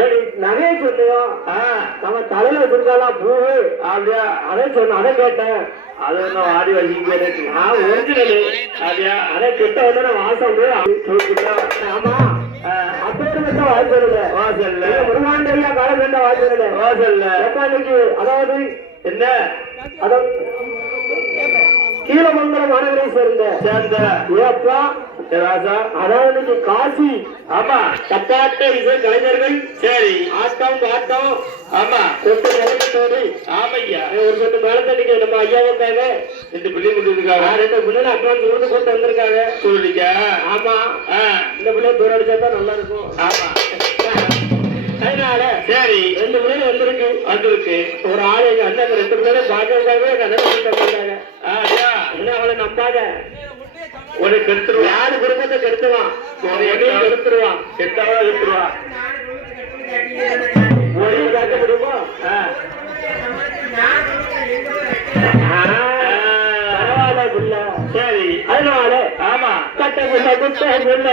ஒரு நகையை சொன்னோம். நம்ம தலையில வச்சிருக்காலாம் பூ அப்படியா? அதை சொன்ன, அதை கேட்டேன். அது ஒன்னும் ஆடி வச்சுக்கிட்டு ஒரிஜினல் அப்படியா? அதை கிட்ட வந்து வாசம் ஆமா அப்பேற்பட்ட வாய்ப்பு வாசல்ல முருகாண்டையா காலம் கண்ட வாய்ப்பு வாசல்ல இன்னைக்கு அதாவது என்ன அதாவது கீழமங்கலம் மாநகரை சேர்ந்த ஏப்பா ராஜா அதாவது இன்னைக்கு காசி ஆமா தப்பாட்ட இசை கலைஞர்கள் சரி ஆட்டம் பாட்டம் ஆமா சொட்டு நிலையத்தோடு ஆமையா ஒரு சொட்டு மேலத்தடிக்க நம்ம ஐயாவுக்காக 2 பிள்ளை கொடுத்துருக்காங்க 2 பிள்ளை அட்வான்ஸ் கொடுத்து வந்திருக்காங்க சொல்லிக்க ஆமா இந்த பிள்ளை தூரம் அடிச்சா தான் நல்லா இருக்கும் ஆமா அதனால சரி 2 பிள்ளை வந்திருக்கு ஒரு ஆள் எங்க அண்ணன் 2 பிள்ளை பாக்கிறதுக்காகவே எங்க அண்ணன் வந்தாங்க என்ன அவளை நம்பாத ஒரு கெடுத்துருவான் 4 குடும்பத்தை கெடுத்துவான் கெடுத்துருவான் கெட்டவா எடுத்துருவான் ஒரு காக்க முடியுமோ பரவாயில்ல புள்ள சரி அதனால ஆமா கட்ட புள்ள குட்ட புள்ள